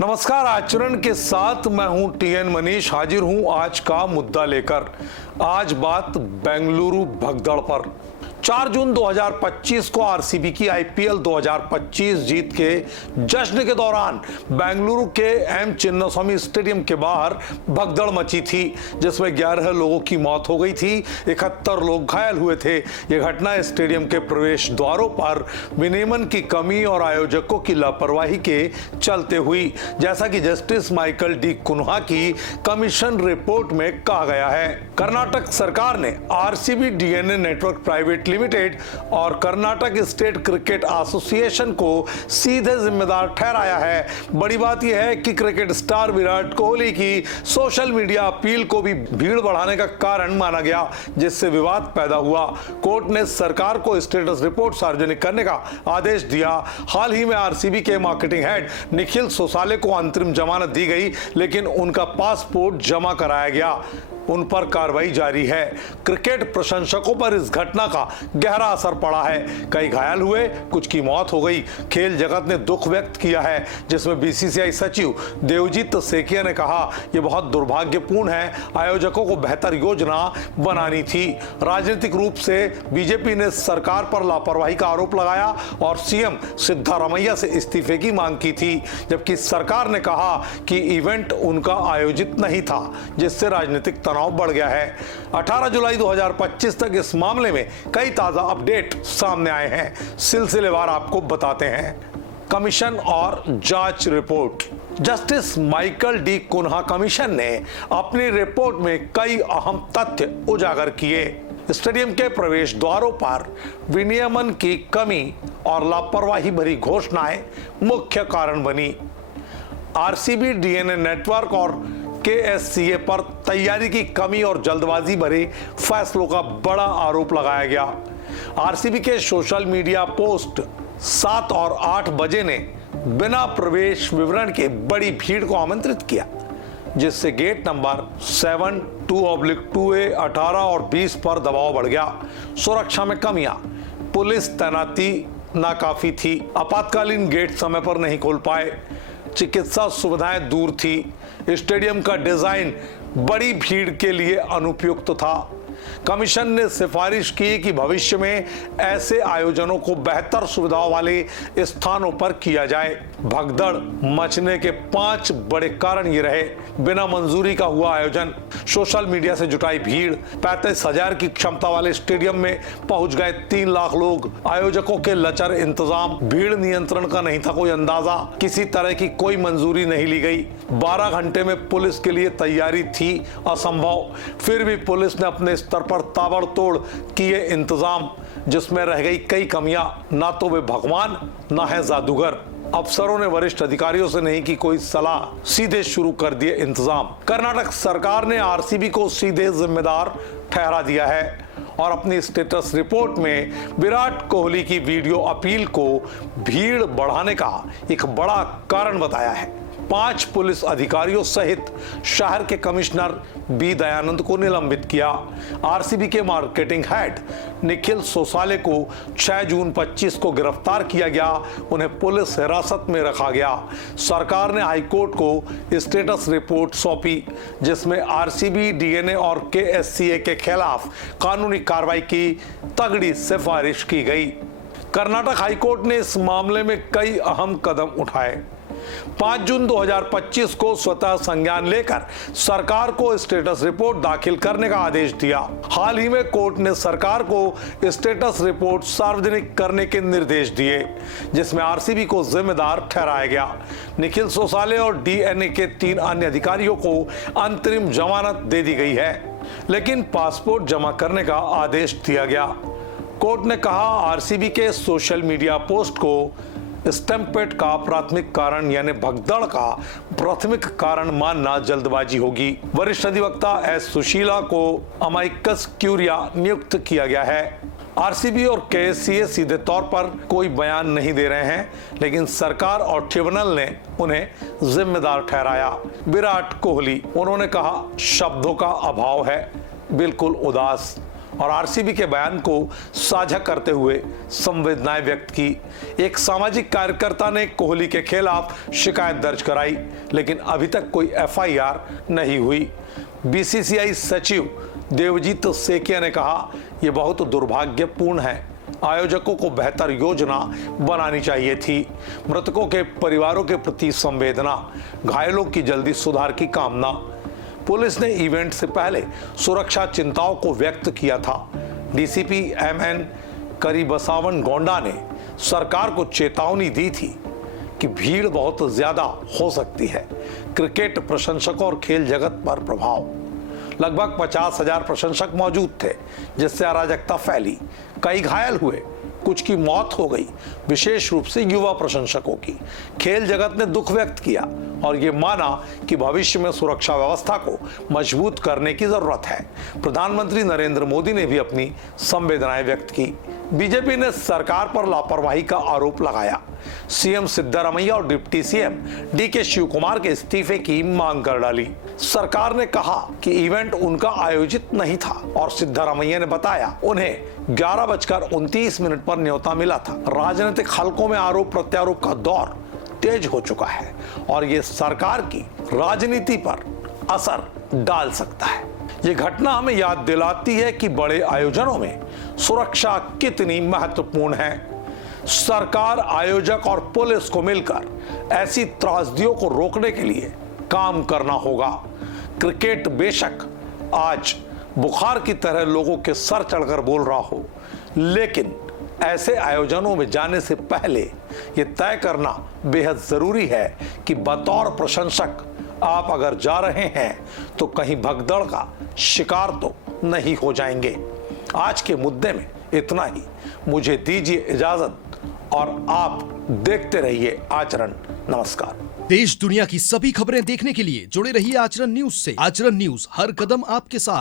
नमस्कार, आचरण के साथ मैं हूं टीएन मनीष, हाजिर हूं आज का मुद्दा लेकर। आज बात बेंगलुरु भगदड़ पर। 4 जून 2025 को आरसीबी की आईपीएल 2025 जीत के जश्न के दौरान बेंगलुरु के एम चिन्नास्वामी स्टेडियम के बाहर भगदड़ मची थी, जिसमें 11 लोगों की मौत हो गई थी, 71 लोग घायल हुए थे। यह घटना स्टेडियम के प्रवेश द्वारों पर विनियमन की कमी और आयोजकों की लापरवाही के चलते हुई, जैसा कि जस्टिस माइकल डी कुन्हा की कमीशन रिपोर्ट में कहा गया है। कर्नाटक सरकार ने RCB DNA network private limited और कर्नाटक स्टेट क्रिकेट एसोसिएशन को सीधे जिम्मेदार ठहराया है। बड़ी बात यह है कि क्रिकेट स्टार विराट कोहली की सोशल मीडिया अपील को भी भीड़ बढ़ाने का कारण माना गया, जिससे विवाद पैदा हुआ। कोर्ट ने सरकार को स्टेटस रिपोर्ट सार्वजनिक करने का आदेश दिया। हाल ही में आरसीबी के मार्केटिंग हेड निखिल सोसाले को अंतरिम जमानत दी गई, लेकिन उनका पासपोर्ट जमा कराया गया। उन पर कार्रवाई जारी है। क्रिकेट प्रशंसकों पर इस घटना का गहरा असर पड़ा है। कई घायल हुए, कुछ की मौत हो गई। खेल जगत ने दुख व्यक्त किया है, जिसमें बीसीसीआई सचिव देवजीत सेकिया ने कहा, यह बहुत दुर्भाग्यपूर्ण है। आयोजकों को बेहतर योजना बनानी थी। राजनीतिक रूप से बीजेपी ने सरकार पर लापरवाही का आरोप लगाया और सीएम सिद्धारमैया से इस्तीफे की मांग की थी, जबकि सरकार ने कहा कि इवेंट उनका आयोजित नहीं था, जिससे राजनीतिक बढ़ गया है। 18 जुलाई 2025 तक इस मामले में कई ताजा अपडेट सामने आए हैं। सिलसिलेवार आपको बताते हैं। कमीशन और जांच रिपोर्ट। Justice Michael D'Cunha commission ने अपनी रिपोर्ट में कई अहम तथ्य उजागर किए। स्टेडियम के प्रवेश द्वारों पर विनियमन की कमी और लापरवाही भरी घोषणाएं मुख्य कारण बनी। आरसीबी डीएनए नेटवर्क और केएससीए पर तैयारी की कमी और जल्दबाजी भरे फैसलों का बड़ा आरोप लगाया गया। आरसीबी के सोशल मीडिया पोस्ट 7 और 8 बजे ने बिना प्रवेश विवरण के बड़ी भीड़ को आमंत्रित किया, जिससे गेट नंबर 7, 2/2A, 18 और 20 पर दबाव बढ़ गया। सुरक्षा में कमियां, पुलिस तैनाती नाकाफी थी, आपातकालीन गेट समय पर नहीं खोल पाए, चिकित्सा सुविधाएं दूर थी, स्टेडियम का डिजाइन बड़ी भीड़ के लिए अनुपयुक्त था। कमीशन ने सिफारिश की कि भविष्य में ऐसे आयोजनों को बेहतर सुविधाओं वाले स्थानों पर किया जाए। भगदड़ मचने के 5 बड़े कारण ये रहे। बिना मंजूरी का हुआ आयोजन, सोशल मीडिया से जुटाई भीड़, 35,000 की क्षमता वाले स्टेडियम में पहुंच गए 3 लाख लोग, आयोजकों के लचर इंतजाम, भीड़ नियंत्रण का नहीं था कोई अंदाजा, किसी तरह की कोई मंजूरी नहीं ली गई। 12 घंटे में पुलिस के लिए तैयारी थी असंभव, फिर भी पुलिस ने अपने स्तर पर ताबड़तोड़ किए इंतजाम, जिसमें रह गई कई कमियां। ना तो वे भगवान, ना है जादूगर। अफसरों ने वरिष्ठ अधिकारियों से नहीं की कोई सलाह, सीधे शुरू कर दिए इंतजाम। कर्नाटक सरकार ने आरसीबी को सीधे जिम्मेदार ठहरा दिया है और अपनी स्टेटस रिपोर्ट में विराट कोहली की वीडियो अपील को भीड़ बढ़ाने का एक बड़ा कारण बताया है। 5 पुलिस अधिकारियों सहित शहर के कमिश्नर बी दयानंद को निलंबित किया। आरसीबी के मार्केटिंग हेड निखिल सोसाले को 6 जून 25 को गिरफ्तार किया गया, उन्हें पुलिस हिरासत में रखा गया। सरकार ने हाईकोर्ट को स्टेटस रिपोर्ट सौंपी, जिसमें आरसीबी डीएनए और केएससीए के खिलाफ कानूनी कार्रवाई की तगड़ी सिफारिश की गई। कर्नाटक हाईकोर्ट ने इस मामले में कई अहम कदम उठाए। 5 जून 2025 को स्वतः संज्ञान लेकर सरकार को स्टेटस रिपोर्ट दाखिल करने का आदेश दिया। हाल ही में कोर्ट ने सरकार को स्टेटस रिपोर्ट सार्वजनिक करने के निर्देश दिए, जिसमें आरसीबी को जिम्मेदार ठहराया गया। निखिल सोसाले और डीएनए के 3 अन्य अधिकारियों को अंतरिम जमानत दे दी गई है, लेकिन पासपोर्ट जमा करने का आदेश दिया गया। कोर्ट ने कहा, आरसीबी के सोशल मीडिया पोस्ट को स्टैम्पेड का प्राथमिक कारण यानी भगदड़ का प्राथमिक कारण मानना जल्दबाजी होगी। वरिष्ठ अधिवक्ता एस सुशीला को अमाइकस क्यूरिया नियुक्त किया गया है। आरसीबी और केएससीए सीधे तौर पर कोई बयान नहीं दे रहे हैं, लेकिन सरकार और ट्रिब्यूनल ने उन्हें जिम्मेदार ठहराया। विराट कोहली, उन्होंने कहा, शब्दों का अभाव है, बिल्कुल उदास। और आरसीबी के बयान को साझा करते हुए संवेदनाएं व्यक्त की। एक सामाजिक कार्यकर्ता ने कोहली के खिलाफ शिकायत दर्ज कराई, लेकिन अभी तक कोई एफआईआर नहीं हुई। बीसीसीआई सचिव देवजीत सेकिया ने कहा, यह बहुत दुर्भाग्यपूर्ण है। आयोजकों को बेहतर योजना बनानी चाहिए थी। मृतकों के परिवारों के प्रति संवेदना, घायलों की जल्दी सुधार की कामना। पुलिस ने इवेंट से पहले सुरक्षा चिंताओं को व्यक्त किया था। डीसीपी एमएन करीबसावन गोंडा ने सरकार को चेतावनी दी थी कि भीड़ बहुत ज्यादा हो सकती है। क्रिकेट प्रशंसकों और खेल जगत पर प्रभाव। लगभग 50,000 प्रशंसक मौजूद थे, जिससे अराजकता फैली। कई घायल हुए, कुछ की मौत हो गई, विशेष रूप से युवा प्रशंसकों की। खेल जगत ने दुख व्यक्त किया और ये माना कि भविष्य में सुरक्षा व्यवस्था को मजबूत करने की जरूरत है। प्रधानमंत्री नरेंद्र मोदी ने भी अपनी संवेदनाएं व्यक्त की। बीजेपी ने सरकार पर लापरवाही का आरोप लगाया। सीएम सिद्धारमैया और deputy CM DK Shivakumar के इस्तीफे की मांग कर डाली। सरकार ने कहा कि इवेंट उनका आयोजित नहीं था और सिद्धारमैया ने बताया उन्हें 11:29 पर न्योता मिला था। राजनीतिक हलकों में आरोप प्रत्यारोप का दौर तेज हो चुका है और ये सरकार की राजनीति पर असर डाल सकता है। ये घटना हमें याद दिलाती है कि बड़े आयोजनों में सुरक्षा कितनी महत्वपूर्ण है। सरकार, आयोजक और पुलिस को मिलकर ऐसी त्रासदियों को रोकने के लिए काम करना होगा। क्रिकेट बेशक आज बुखार की तरह लोगों के सर चढ़कर बोल रहा हो, लेकिन ऐसे आयोजनों में जाने से पहले ये तय करना बेहद जरूरी है कि बतौर प्रशंसक आप अगर जा रहे हैं तो कहीं भगदड़ का शिकार तो नहीं हो जाएंगे। आज के मुद्दे में इतना ही। मुझे दीजिए इजाजत और आप देखते रहिए आचरण। नमस्कार। देश दुनिया की सभी खबरें देखने के लिए जुड़े रहिए आचरण न्यूज से। आचरण न्यूज, हर कदम आपके साथ।